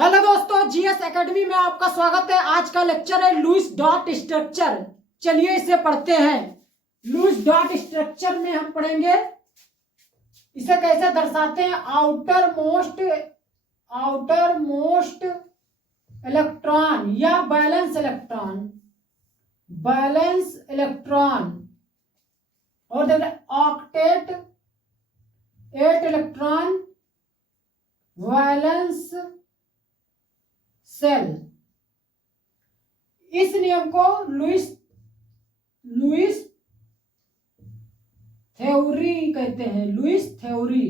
Hello दोस्तों, GS academy में आपका स्वागत है। आज का लेक्चर है लुईस डॉट स्ट्रक्चर। चलिए इसे पढ़ते हैं। लुईस डॉट स्ट्रक्चर में हम पढ़ेंगे इसे कैसे दर्शाते हैं। आउटर मोस्ट इलेक्ट्रॉन या बैलेंस इलेक्ट्रॉन और देखिए ऑक्टेट 8 इलेक्ट्रॉन वैलेंस सेल। इस नियम को लुईस थ्योरी कहते हैं, लुईस थ्योरी।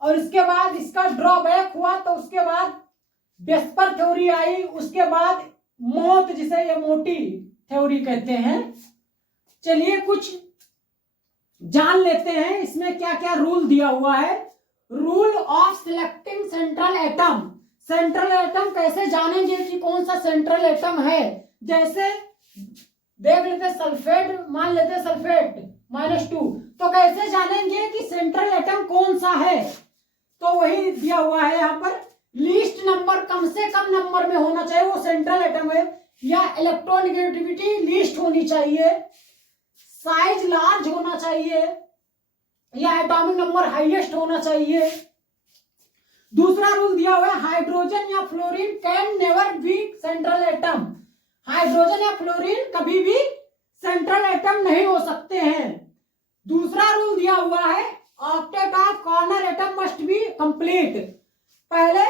और इसके बाद इसका ड्रॉबैक हुआ तो उसके बाद वेस्पर थ्योरी आई, उसके बाद मोट, जिसे ये मोटी थ्योरी कहते हैं। चलिए कुछ जान लेते हैं इसमें क्या क्या रूल दिया हुआ है। Rule of selecting central atom. Central atom कैसे जानेंगे कि कौन सा सेंट्रल एटम है। जैसे देख लेते सल्फेट, मान लेते सल्फेट -2, तो कैसे जानेंगे कि सेंट्रल एटम कौन सा है। तो वही दिया हुआ है यहाँ पर। लीस्ट नंबर, कम से कम नंबर में होना चाहिए वो सेंट्रल एटम है, या इलेक्ट्रोनेगेटिविटी लीस्ट होनी चाहिए, साइज लार्ज होना चाहिए, या एटॉमिक नंबर हाईएस्ट होना चाहिए। दूसरा रूल दिया हुआ है हाइड्रोजन या fluorine can never be central atom. Hydrogen या फ्लोरीन कभी भी सेंट्रल एटम नहीं हो सकते हैं। दूसरा रूल दिया हुआ है octet of corner atom must be complete. पहले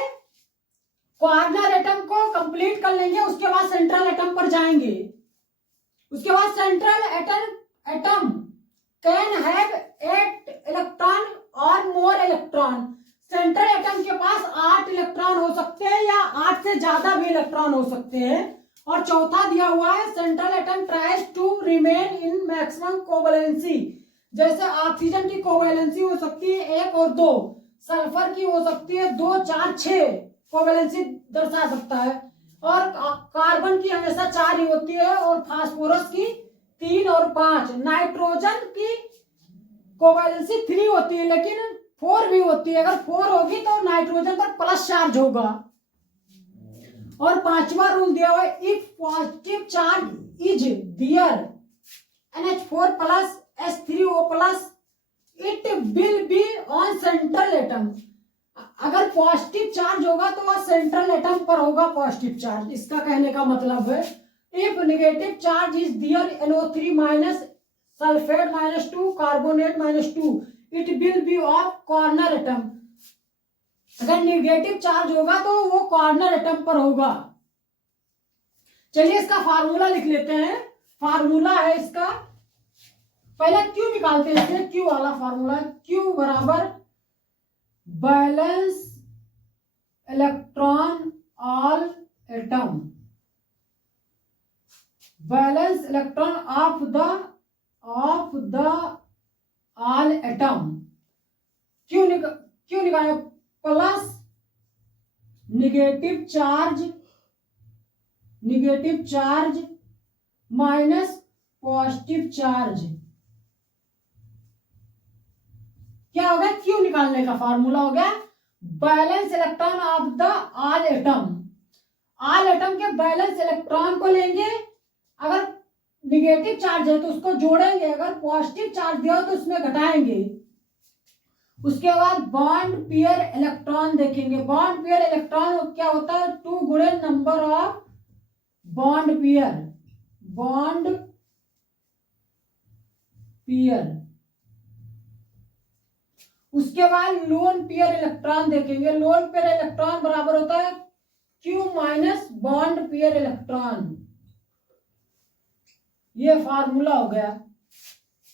कॉर्नर एटम को कंप्लीट कर लेंगे, उसके बाद सेंट्रल एटम पर जाएंगे। उसके बाद central atom can have 8 electron और मोर इलेक्ट्रॉन। सेंट्रल एटम के पास 8 इलेक्ट्रॉन हो सकते हैं या 8 से ज्यादा भी इलेक्ट्रॉन हो सकते हैं। और चौथा दिया हुआ है central atom tries to remain in maximum covalency. जैसे ऑक्सीजन की कोवैलेंसी हो सकती है 1 और 2, सल्फर की हो सकती है 2, 4, 6 कोवैलेंसी दर्शा सकता है, और कार्बन की हमेशा 4 ही होती है, और फास्फोरस की 3 और 5। नाइट्रोजन की कोवैलेंसी 3 होती है, लेकिन 4 भी होती है। अगर 4 होगी तो नाइट्रोजन पर प्लस चार्ज होगा। और पांचवा रूल दिया हुआ है if positive charge is there NH4 plus H3O plus it will be on central atom. अगर पॉजिटिव चार्ज होगा तो वह सेंट्रल एटम पर होगा पॉजिटिव चार्ज। इसका कहने का मतलब है if negative charge is there NO3 minus sulphate -2 carbonate -2 it will be of corner atom. अगर नेगेटिव चार्ज होगा तो वो कॉर्नर एटम पर होगा। चलिए इसका फार्मूला लिख लेते हैं। फार्मूला है इसका, पहले क्यू निकालते हैं इसमें। क्यू वाला फार्मूला, क्यू बराबर balance electron all atom, balance electron of the all atom. क्यों निकाले plus negative charge minus positive charge. क्या हो गया? क्यू निकालने का फार्मूला हो गया balance electron of the all atom. All atom के बैलेंस इलेक्ट्रॉन को लेंगे, अगर निगेटिव चार्ज है तो उसको जोड़ेंगे, अगर पॉजिटिव चार्ज दिया हो तो उसमें घटाएंगे। उसके बाद बॉन्ड पेयर इलेक्ट्रॉन देखेंगे। बॉन्ड पेयर इलेक्ट्रॉन क्या होता है? 2 गुणे नंबर ऑफ बॉन्ड पेयर। उसके बाद लोन पेयर इलेक्ट्रॉन देखेंगे। लोन पेयर इलेक्ट्रॉन बराबर होता है Q minus bond pair electron. ये फार्मूला हो गया।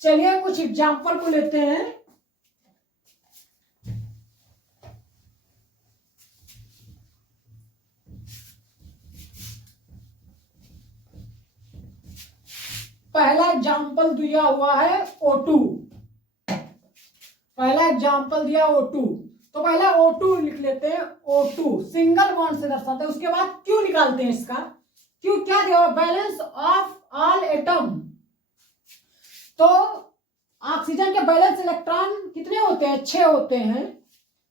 चलिए कुछ एग्जांपल को लेते हैं। पहला एग्जांपल दिया हुआ है O2। पहला एग्जांपल दिया O2, तो पहला O2 लिख लेते हैं। O2 सिंगल बॉन्ड से दर्शाते हैं। उसके बाद क्यू निकालते हैं इसका। क्यू क्या दिया हुआ? Balance of all atom. तो ऑक्सीजन के बैलेंस इलेक्ट्रॉन कितने होते हैं? 6 होते हैं।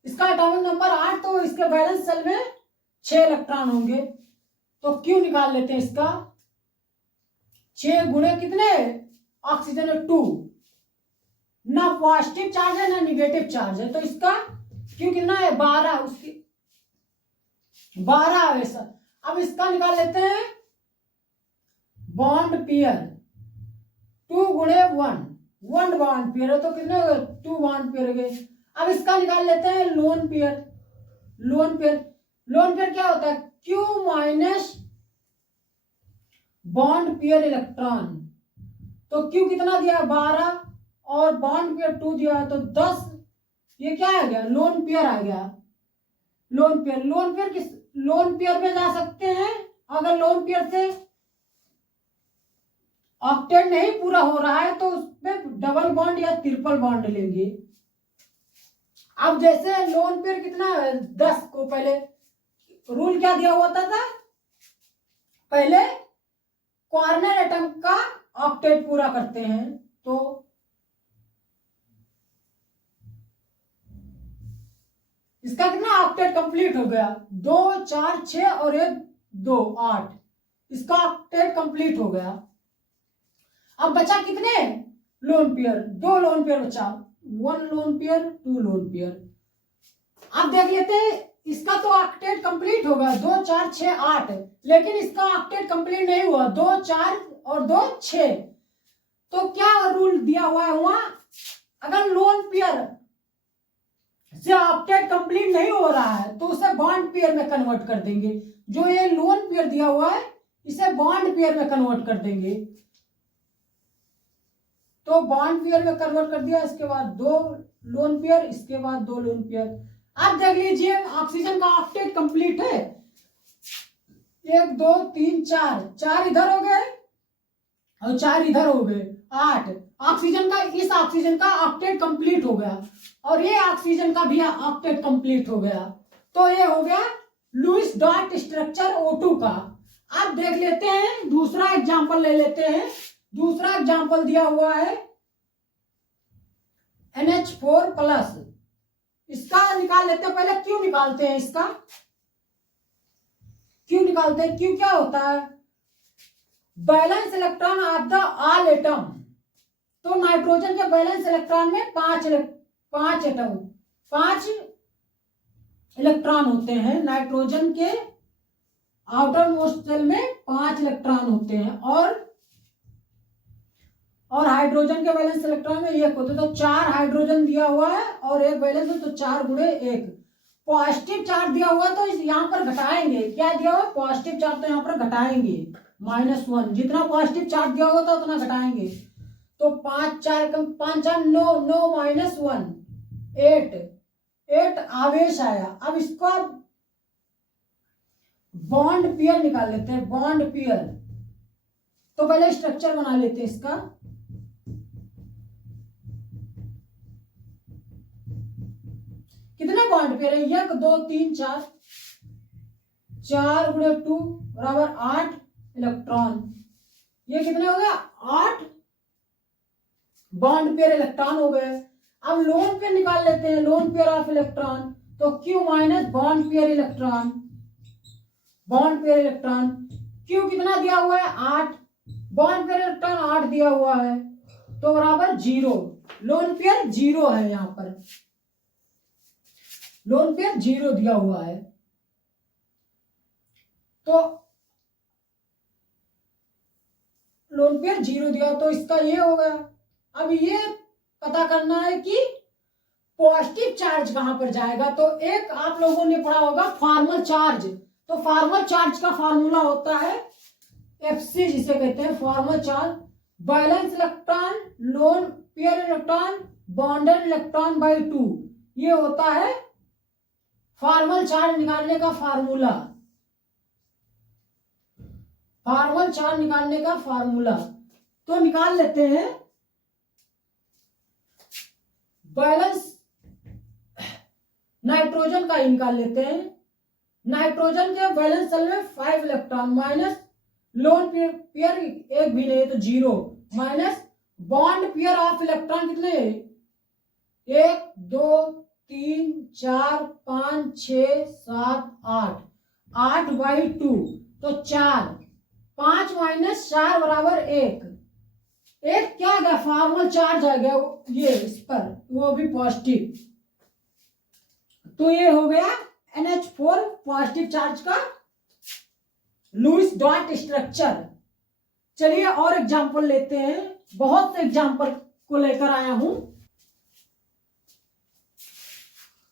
इसका एटॉमिक नंबर 8, तो इसके वैलेंस शेल में 6 इलेक्ट्रॉन होंगे। तो क्यू निकाल लेते हैं इसका। 6 गुणे कितने, ऑक्सीजन है 2, ना पॉजिटिव चार्ज है ना निगेटिव चार्ज है, तो इसका क्यू कितना है 12, उसकी 12 है सर। अब इसका निकाल लेते हैं बॉन्ड पेयर। 2 गुणे 1 बॉन्ड पेयर है तो कितने हो गए 2 बॉन्ड पेयर हो गए। अब इसका निकाल लेते हैं लोन पेयर। लोन पेयर क्या होता है, Q minus bond pair electron. तो क्यू कितना दिया 12 और बॉन्ड पेयर 2 दिया तो 10, ये क्या आ गया लोन पेयर आ गया। लोन पेयर किस लोन पेयर में जा सकते हैं, अगर लोन पेयर से ऑक्टेट नहीं पूरा हो रहा है तो उसमें डबल बॉन्ड या ट्रिपल बॉन्ड लेंगे। अब जैसे लोन पेयर कितना है 10 को, पहले रूल क्या दिया हुआ था, पहले कॉर्नर एटम का ऑक्टेट पूरा करते हैं। तो इसका कितना ऑक्टेट कंप्लीट हो गया 2 4 6 और 1 2 8, इसका ऑक्टेट कंप्लीट हो गया। अब बचा कितने लोन पेयर, 2 लोन पेयर बचा, 1 लोन पेयर 2 लोन पेयर। अब देख लेते हैं इसका तो ऑक्टेट कंप्लीट होगा 2 4 6 8, लेकिन इसका ऑक्टेट कंप्लीट नहीं हुआ 2 4 और 2 6। तो क्या रूल दिया हुआ है वहां, अगर लोन पेयर से ऑक्टेट कंप्लीट नहीं हो रहा है तो उसे बॉन्ड पेयर में कन्वर्ट कर देंगे। जो ये लोन पेयर दिया हुआ है इसे बॉन्ड पेयर में कन्वर्ट कर देंगे। तो बॉन्ड पेयर में कन्वर्ट कर दिया, इसके बाद 2 लोन पेयर, इसके बाद 2 लोन पेयर। अब देख लीजिए ऑक्सीजन का ऑक्टेट कंप्लीट है, 1 2 3 4 इधर हो गए और 4 इधर हो गए, 8। ऑक्सीजन का, इस ऑक्सीजन का ऑक्टेट कंप्लीट हो गया और ये ऑक्सीजन का भी ऑक्टेट कंप्लीट हो गया। तो ये हो गया लुईस डॉट स्ट्रक्चर O2 का। अब देख लेते हैं दूसरा एग्जांपल ले लेते हैं। दूसरा एग्जांपल दिया हुआ है NH4+, इसका निकाल लेते हैं। पहले क्यू निकालते हैं, इसका क्यू निकालते हैं। क्यू क्या होता है, balance electron of the all atom. तो नाइट्रोजन के बैलेंस इलेक्ट्रॉन में 5 इलेक्ट्रॉन होते हैं। नाइट्रोजन के आउटर मोस्ट शेल में 5 इलेक्ट्रॉन होते हैं और हाइड्रोजन के वैलेंस इलेक्ट्रॉन में 1 होते हैं। तो 4 हाइड्रोजन दिया हुआ है और 1 वैलेंस है, तो 4 गुणे 1। पॉजिटिव चार्ज दिया हुआ है तो यहाँ पर घटाएंगे, क्या दिया हुआ है पॉजिटिव चार्ज, तो यहाँ पर घटाएंगे -1। जितना पॉजिटिव चार्ज दिया होगा तो उतना घटाएंगे। तो 5 4 9 9 -1 8 आवेश आया। अब इसको बॉन्ड पेयर निकाल लेते हैं। बॉन्ड पेयर तो पहले स्ट्रक्चर बना लेते हैं इसका। कितने बॉन्ड पेयर है, 1 2 3 4, 4 गुणे 2 बराबर 8 इलेक्ट्रॉन। ये कितने हो गया 8 बॉन्ड पेयर इलेक्ट्रॉन हो गए। अब लोन पेयर निकाल लेते हैं, लोन पेयर ऑफ इलेक्ट्रॉन। तो Q minus bond pair electron, bond pair electron. Q कितना दिया हुआ है 8, बॉन्ड पेयर इलेक्ट्रॉन 8 दिया हुआ है तो बराबर 0। लोन पेयर 0 है, यहां पर लोन पेयर 0 दिया हुआ है। तो लोन पेयर 0 दिया तो इसका ये हो गया। अब ये पता करना है कि पॉजिटिव चार्ज कहां पर जाएगा। तो एक आप लोगों ने पढ़ा होगा फॉर्मल चार्ज। तो फॉर्मल चार्ज का फॉर्मूला होता है FC, जिसे कहते हैं formal charge, balance electron lone pair electron bonded electron by 2। ये होता है फॉर्मल चार्ज निकालने का फार्मूला। फॉर्मल चार्ज निकालने का फार्मूला तो निकाल लेते हैं। बैलेंस नाइट्रोजन का ही निकाल लेते हैं। नाइट्रोजन के बैलेंस शेल में 5 इलेक्ट्रॉन माइनस लोन पेयर 1 भी नहीं तो 0 minus bond pair of electron कितने 1 2 3 4 5 6 7 8, 8/2 तो 4, 5 - 4 = 1। एक क्या आ गया, फॉर्मल चार्ज आ गया ये इस पर, वो भी पॉजिटिव। तो ये हो गया NH4 पॉजिटिव चार्ज का लुईस डॉट स्ट्रक्चर। चलिए और एग्जांपल लेते हैं, बहुत से एग्जांपल को लेकर आया हूं।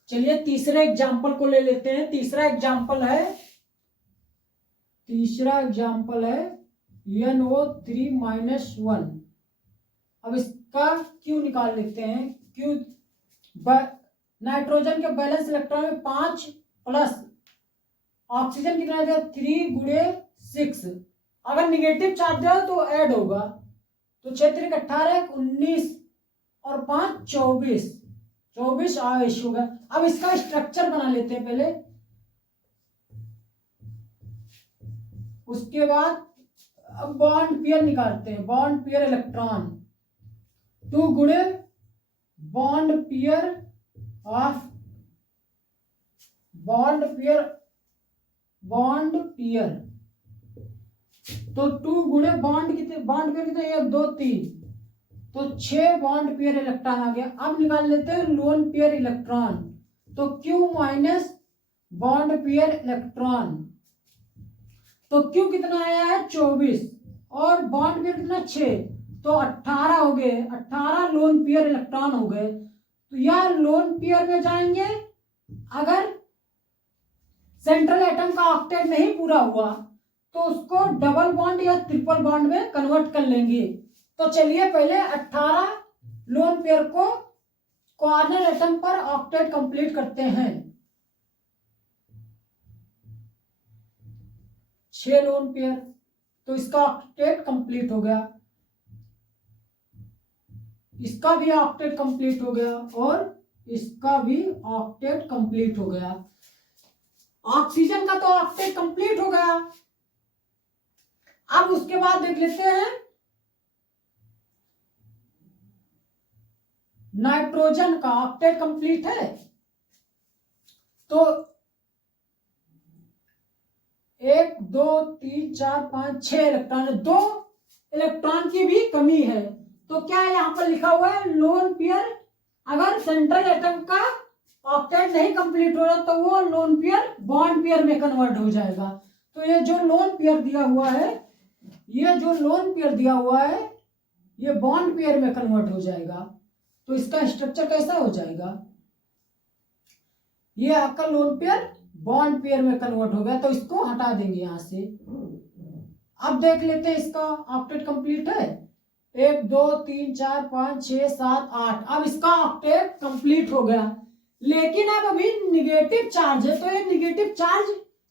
चलिए तीसरे एग्जांपल को ले लेते हैं। तीसरा एग्जांपल है NO3-1। अब इसका क्यू निकाल लेते हैं। क्यू नाइट्रोजन के बैलेंस इलेक्ट्रॉन में 5 प्लस ऑक्सीजन कितना है 3 × 6। अगर निगेटिव चार्ज है तो ऐड होगा, तो 6 × 18 19 और 5 24 आवेश होगा। अब इसका स्ट्रक्चर बना लेते हैं पहले, उसके बाद अब बॉन्ड पेयर निकालते हैं। Bond pair electron 2 × bond pair तो 2 × बॉन्ड पेयर कितने 1 2 3, तो 6 बॉन्ड पेयर इलेक्ट्रॉन आ गया। अब निकाल लेते हैं लोन पेयर इलेक्ट्रॉन, तो Q - बॉन्ड पेयर इलेक्ट्रॉन, तो Q कितना आया है 24 और बॉन्ड पेयर कितना 6, तो 18 हो गए। 18 लोन पेयर इलेक्ट्रॉन हो गए। तो यह लोन पेयर में जाएंगे। अगर सेंट्रल एटम का ऑक्टेट नहीं पूरा हुआ तो उसको डबल बॉन्ड या ट्रिपल बॉन्ड में कन्वर्ट कर लेंगे। तो चलिए पहले 18 लोन पेयर को कॉर्नर एटम पर ऑक्टेट कंप्लीट करते हैं। 6 लोन पेयर, तो इसका ऑक्टेट कंप्लीट हो गया, इसका भी ऑक्टेट कंप्लीट हो गया और इसका भी ऑक्टेट कंप्लीट हो गया। ऑक्सीजन का तो ऑक्टेट कंप्लीट हो गया। अब उसके बाद देख लेते हैं नाइट्रोजन का ऑक्टेट कंप्लीट है। तो 1 2 3 4 5 6 इलेक्ट्रॉन, 2 इलेक्ट्रॉन की भी कमी है। तो क्या यहां पर लिखा हुआ है लोन पेयर, अगर सेंट्रल एटम का ऑक्टेट नहीं कंप्लीट हो रहा तो वो लोन पेयर बॉन्ड पेयर में कन्वर्ट हो जाएगा। तो ये जो लोन पेयर दिया हुआ है, ये बॉन्ड पेयर में कन्वर्ट हो जाएगा। तो इसका स्ट्रक्चर कैसा हो जाएगा, ये आपका लोन पेयर बॉन्ड पेयर में कन्वर्ट हो गया, तो इसको हटा देंगे यहां से। अब देख लेते हैं इसका ऑक्टेट कंप्लीट है। 1 2 3 4 5 6 7 8, अब इसका ऑक्टेट कंप्लीट हो गया। लेकिन अब अभी निगेटिव चार्ज है, तो ये निगेटिव चार्ज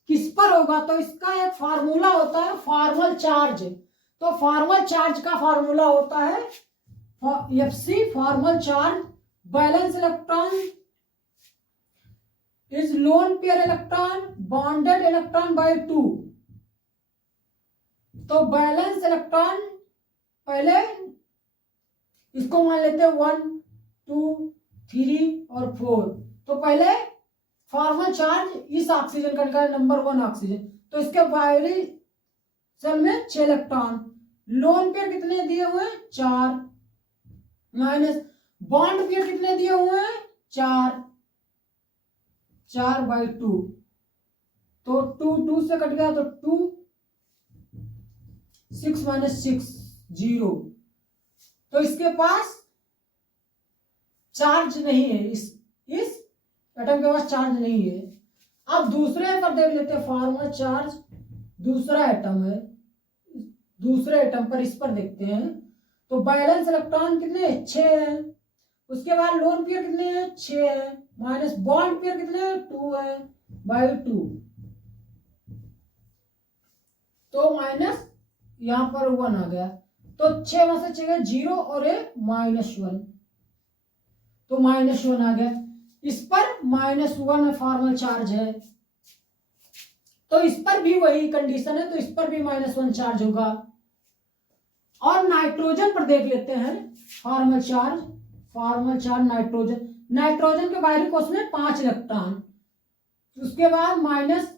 किस पर होगा, तो इसका एक फार्मूला होता है फॉर्मल चार्ज। तो फॉर्मल चार्ज का फार्मूला होता है FC, formal charge balance electron is lone pair electron bonded electron by 2। तो बैलेंस इलेक्ट्रॉन पहले इसको मान लेते हैं 1 2 3 और 4। तो पहले फॉर्मल चार्ज इस ऑक्सीजन का नंबर 1 ऑक्सीजन, तो इसके बाहरी सेल में 6 इलेक्ट्रॉन। लोन पेयर कितने दिए हुए हैं 4, माइनस बॉन्ड पेयर कितने दिए हुए हैं 4 4/2, तो 2 2 से कट गया, तो 2 6 - 6 0। तो इसके पास चार्ज नहीं है, इस एटम के पास चार्ज नहीं है। अब दूसरे पर देख लेते हैं फॉर्मल चार्ज, दूसरा एटम है, दूसरे एटम पर इस पर देखते हैं। तो बैलेंस इलेक्ट्रॉन कितने 6 है, उसके बाद लोन पेयर कितने हैं 6 है, माइनस बॉन्ड पेयर कितने हैं 2 है /2, तो माइनस यहां पर 1 आ गया। तो 6 में से 6 गए 0 और एक -1, तो -1 आ गया। इस पर -1 फॉर्मल चार्ज है, तो इस पर भी वही कंडीशन है, तो इस पर भी -1 चार्ज होगा। और नाइट्रोजन पर देख लेते हैं फॉर्मल चार्ज नाइट्रोजन। नाइट्रोजन के बाहरी कोष में 5 इलेक्ट्रॉन, उसके बाद minus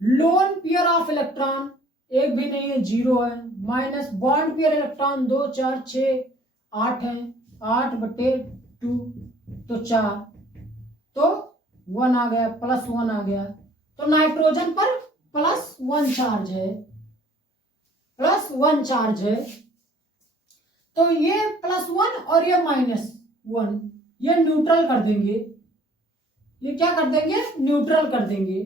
lone pair of electron, एक भी नहीं है, 0 है, माइनस बॉन्ड पेयर इलेक्ट्रॉन 2 4 6 8 है, 8/2 तो 4, तो 1 आ गया, +1 आ गया। तो नाइट्रोजन पर +1 चार्ज है, +1 चार्ज है। तो ये +1 और ये -1 ये न्यूट्रल कर देंगे, ये क्या कर देंगे, न्यूट्रल कर देंगे,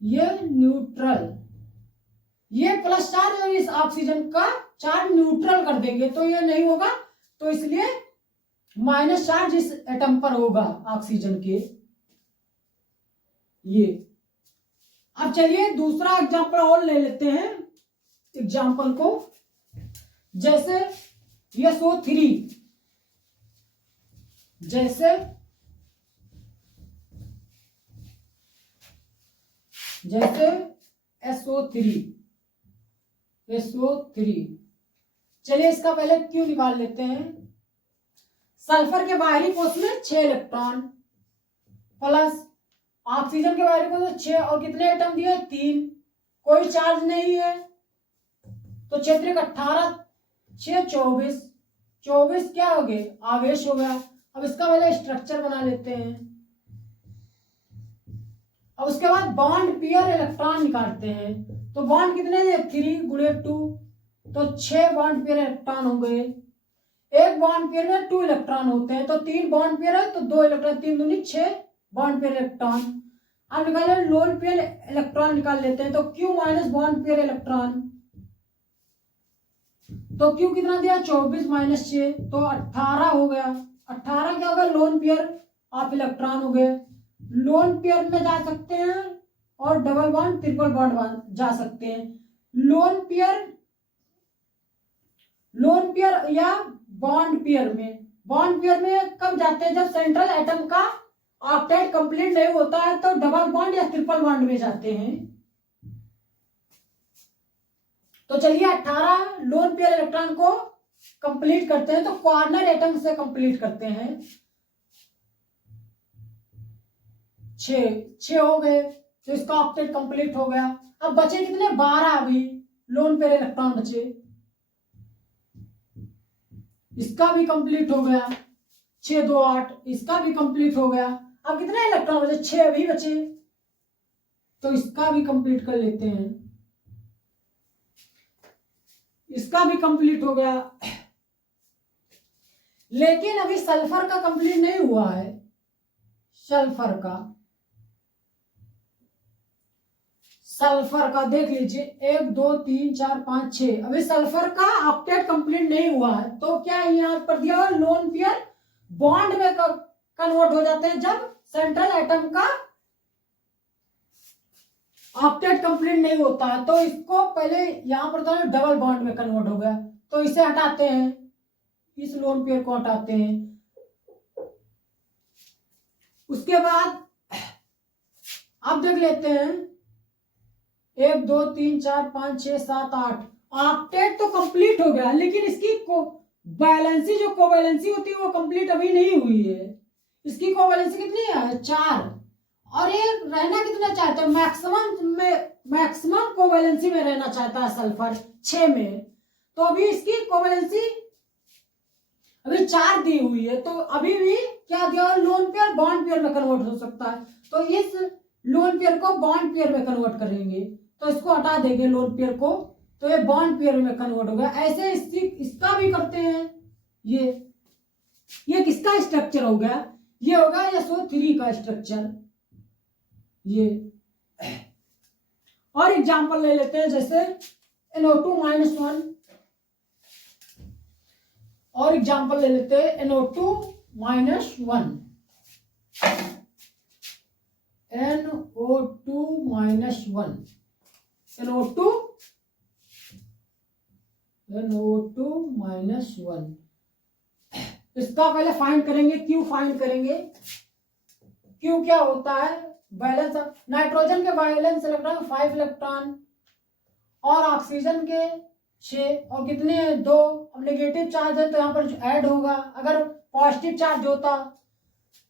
ये न्यूट्रल, ये प्लस चार्ज और इस ऑक्सीजन का चार्ज न्यूट्रल कर देंगे, तो ये नहीं होगा, तो इसलिए माइनस चार्ज इस एटम पर होगा ऑक्सीजन के। ये अब चलिए दूसरा एग्जांपल और ले लेते हैं एग्जांपल को, जैसे SO3, जैसे SO3, चलिए इसका पहले क्यू निकाल लेते हैं। सल्फर के बाहरी कोष में 6 इलेक्ट्रॉन प्लस ऑक्सीजन के बाहरी कोष में 6 और कितने एटम दिए, 3, कोई चार्ज नहीं है, तो क्षेत्रिक 18 6 24, 24 क्या हो गए, आवेश हो गया। अब इसका पहले स्ट्रक्चर बना लेते हैं, अब उसके बाद बॉन्ड पेयर इलेक्ट्रॉन निकालते हैं। तो बॉन्ड कितने हैं, 3 × 2, तो 6 बॉन्ड पेयर इलेक्ट्रॉन हो गए। एक बॉन्ड पेयर में 2 इलेक्ट्रॉन होते हैं, तो 3 बॉन्ड पेयर है, तो 2 इलेक्ट्रॉन, 3 दूनी 6 बॉन्ड पेयर इलेक्ट्रॉन। अब निकाले लोन पेयर इलेक्ट्रॉन निकाल लेते हैं, तो Q minus bond pair electron, तो Q कितना दिया, 24 - 6, तो 18 हो गया। 18 क्या होगा, लोन पेयर ऑफ इलेक्ट्रॉन हो गए। लोन पेयर में जा सकते हैं और डबल बॉन्ड ट्रिपल बॉन्ड जा सकते हैं। लोन पेयर या बॉन्ड पेयर में कब जाते हैं, जब सेंट्रल एटम का ऑक्टेट कंप्लीट नहीं होता है, तो डबल बॉन्ड या ट्रिपल बॉन्ड में जाते हैं। तो चलिए 18 लोन पेयर इलेक्ट्रॉन को कंप्लीट करते हैं, तो कॉर्नर एटम से कंप्लीट करते हैं। 6 हो गए, तो इसका ऑक्टेट कंप्लीट हो गया। अब बचे कितने, 12 अभी लोन पेयर इलेक्ट्रॉन बचे, इसका भी कंप्लीट हो गया, 6 2 8, इसका भी कंप्लीट हो गया। अब कितने इलेक्ट्रॉन बचे, 6 अभी बचे, तो इसका भी कंप्लीट कर लेते हैं, इसका भी कंप्लीट हो गया। लेकिन अभी सल्फर का कंप्लीट नहीं हुआ है, सल्फर का देख लीजिए, 1 2 3 4 5 6, अभी सल्फर का ऑक्टेट कंप्लीट नहीं हुआ है। तो क्या यहाँ पर दिया हुआ, लोन पेयर बॉन्ड में कन्वर्ट हो जाते हैं जब सेंट्रल एटम का ऑक्टेट कंप्लीट नहीं होता है। तो इसको पहले यहां पर तो डबल बॉन्ड में कन्वर्ट हो गया, तो इसे हटाते हैं, इस लोन पेयर को हटाते हैं। उसके बाद अब देख लेते हैं, 1 2 3 4 5 6 7 8, ऑक्टेट तो कंप्लीट हो गया, लेकिन इसकी बैलेंसी, जो कोवैलेंसी होती है वो कंप्लीट अभी नहीं हुई है। इसकी कोवैलेंसी कितनी है, 4, और ये रहना कितना चाहता है, मैक्सिमम कोवैलेंसी में रहना चाहता है सल्फर, 6 में। तो अभी इसकी कोवैलेंसी अभी 4 दी हुई है, तो अभी भी क्या दिया, लोन पेयर बॉन्ड पेयर में कन्वर्ट हो सकता है। तो इस लोन पेयर को बॉन्ड पेयर में कन्वर्ट करेंगे, तो इसको हटा देंगे लोन पेयर को, तो ये बॉन्ड पेयर में कन्वर्ट हो गया। ऐसे इसका भी करते हैं, ये किसका स्ट्रक्चर हो गया, ये होगा SO3 का स्ट्रक्चर। ये और एग्जांपल ले लेते हैं, जैसे NO2 - 1, और एग्जांपल ले लेते हैं NO2 - 1, NO2 - 1, इसका पहले फाइंड करेंगे, क्यू फाइंड करेंगे। क्यू क्या होता है, बैलेंस, नाइट्रोजन के बैलेंस इलेक्ट्रॉन 5 इलेक्ट्रॉन और ऑक्सीजन के 6, और कितने 2, अब नेगेटिव चार्ज है तो यहाँ पर ऐड होगा, अगर पॉजिटिव चार्ज होता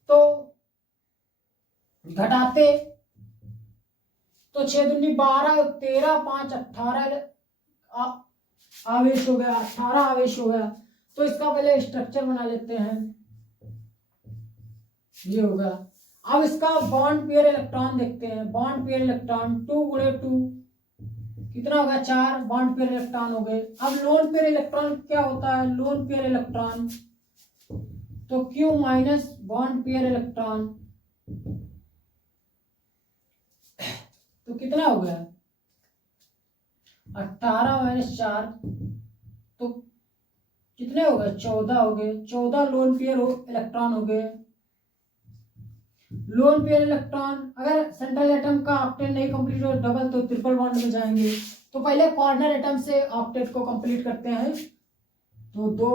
तो घटाते, तो 6 दूनी 12, 13, 5 18 आवेश हो गया, 18 आवेश हो गया। तो इसका पहले स्ट्रक्चर बना लेते हैं, ये होगा। अब इसका बॉन्ड पेयर इलेक्ट्रॉन देखते हैं। बॉन्ड पेयर इलेक्ट्रॉन 2 गुणे 2 कितना होगा 4 बॉन्ड पेयर इलेक्ट्रॉन हो गए। अब लोन पेयर इलेक्ट्रॉन क्या होता है, लोन पेयर इलेक्ट्रॉन तो Q minus bond pair electron तो कितना हो गया 18 माइनस 4 तो कितने हो गए 14 हो गए। 14 लोन पेयर इलेक्ट्रॉन हो गए। लोन पेयर इलेक्ट्रॉन अगर सेंट्रल एटम का ऑक्टेट नहीं कंप्लीट हो डबल तो ट्रिपल बॉन्ड में जाएंगे। तो पहले कॉर्नर एटम से ऑक्टेट को कंप्लीट करते हैं। तो 2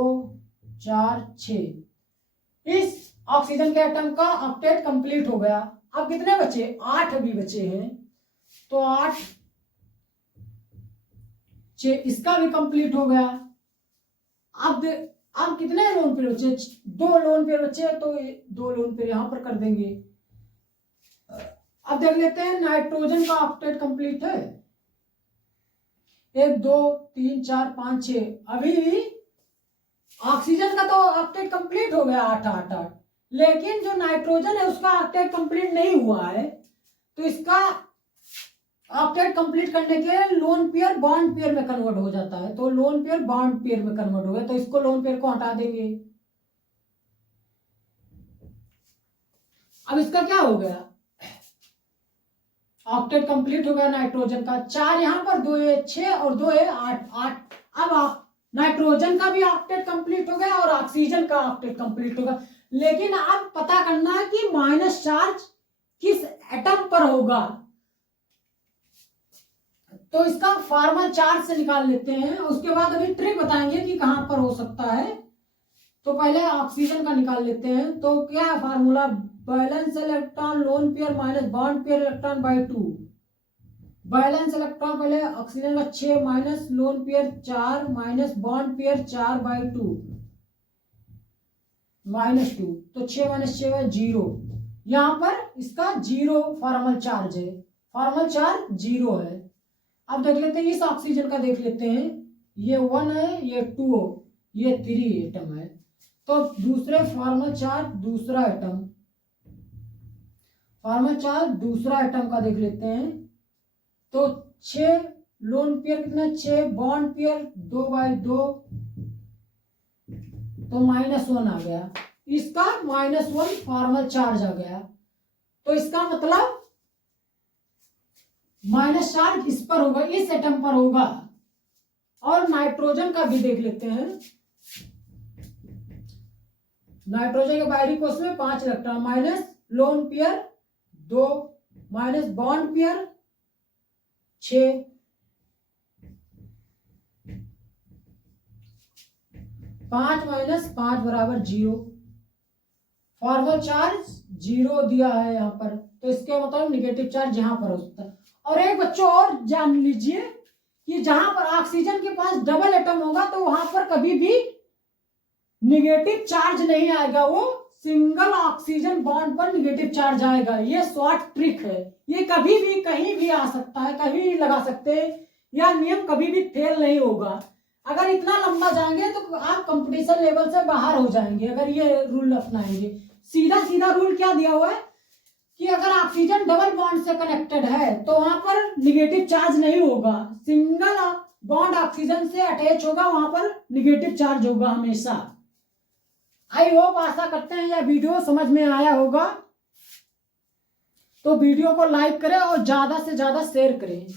4 6 इस ऑक्सीजन के एटम का ऑक्टेट कंप्लीट हो गया। अब कितने बचे 8 अभी बचे हैं। तो 8 6 इसका भी कंप्लीट हो गया। अब कितने लोन पेयर बचे 2 लोन पेयर बचे तो 2 लोन पेयर यहां पर कर देंगे। अब देख लेते हैं नाइट्रोजन का ऑक्टेट कंप्लीट है 1 2 3 4 5 6 अभी ऑक्सीजन का तो ऑक्टेट कंप्लीट हो गया 8 8 8 लेकिन जो नाइट्रोजन है उसका ऑक्टेट कंप्लीट नहीं हुआ है। तो इसका ऑक्टेट कंप्लीट करने के लोन पेयर बॉन्ड पेयर में कन्वर्ट हो जाता है। तो लोन पेयर बॉन्ड पेयर में कन्वर्ट हो गया तो इसको लोन पेयर को हटा देंगे। अब इसका क्या हो गया ऑक्टेट कंप्लीट हो गया नाइट्रोजन का 4 यहां पर 2 है 6 और 2 है 8 8। अब नाइट्रोजन का भी ऑक्टेट कंप्लीट हो गया और ऑक्सीजन का ऑक्टेट कंप्लीट होगा। लेकिन अब पता करना है कि माइनस चार्ज किस एटम पर होगा। तो इसका फॉर्मल चार्ज से निकाल लेते हैं। उसके बाद अभी ट्रिक बताएंगे कि कहां पर हो सकता है। तो पहले ऑक्सीजन का निकाल लेते हैं। तो क्या है formula valence electron lone pair minus bond pair electron by 2। Valence electron पहले ऑक्सीजन का 6 minus lone pair 4 minus bond pair 4 by 2 minus 2 तो 6 माइनस 6 है 0। यहां पर इसका 0 फॉर्मल चार्ज है। फॉर्मल चार्ज 0 है। अब देख लेते हैं इस ऑक्सीजन का देख लेते हैं। ये 1 है ये 2 ये 3 एटम है। तो दूसरे फॉर्मल चार्ज दूसरा एटम फॉर्मल चार्ज दूसरा एटम का देख लेते हैं। तो 6 लोन पेयर कितना 6 बॉन्ड पेयर 2 बाय 2 तो -1 आ गया। इसका -1 फॉर्मल चार्ज आ गया। तो इसका मतलब माइनस चार्ज इस पर होगा इस एटम पर होगा। और नाइट्रोजन का भी देख लेते हैं। नाइट्रोजन के बाहरी कोश में 5 electron minus lone pair 2 minus bond pair 6 5 minus 5 बराबर 0। फॉर्मल चार्ज 0 दिया है यहाँ पर। तो इसके मतलब निगेटिव चार्ज यहां पर हो सकता है। और एक बच्चों और जान लीजिए कि जहां पर ऑक्सीजन के पास डबल एटम होगा तो वहां पर कभी भी निगेटिव चार्ज नहीं आएगा। वो सिंगल ऑक्सीजन बॉन्ड पर निगेटिव चार्ज आएगा। ये शॉर्ट ट्रिक है। ये कभी भी कहीं भी आ सकता है कभी भी लगा सकते हैं। यह नियम कभी भी फेल नहीं होगा। अगर इतना लंबा जाएंगे तो आप कंपटीशन लेवल से बाहर हो जाएंगे अगर ये रूल अपनाएंगे। सीधा सीधा रूल क्या दिया हुआ है कि अगर ऑक्सीजन डबल बॉन्ड से कनेक्टेड है तो वहां पर निगेटिव चार्ज नहीं होगा। सिंगल बॉन्ड ऑक्सीजन से अटैच होगा वहां पर निगेटिव चार्ज होगा हमेशा। आई होप आशा करते हैं यह वीडियो समझ में आया होगा। तो वीडियो को लाइक करें और ज्यादा से ज्यादा शेयर करें।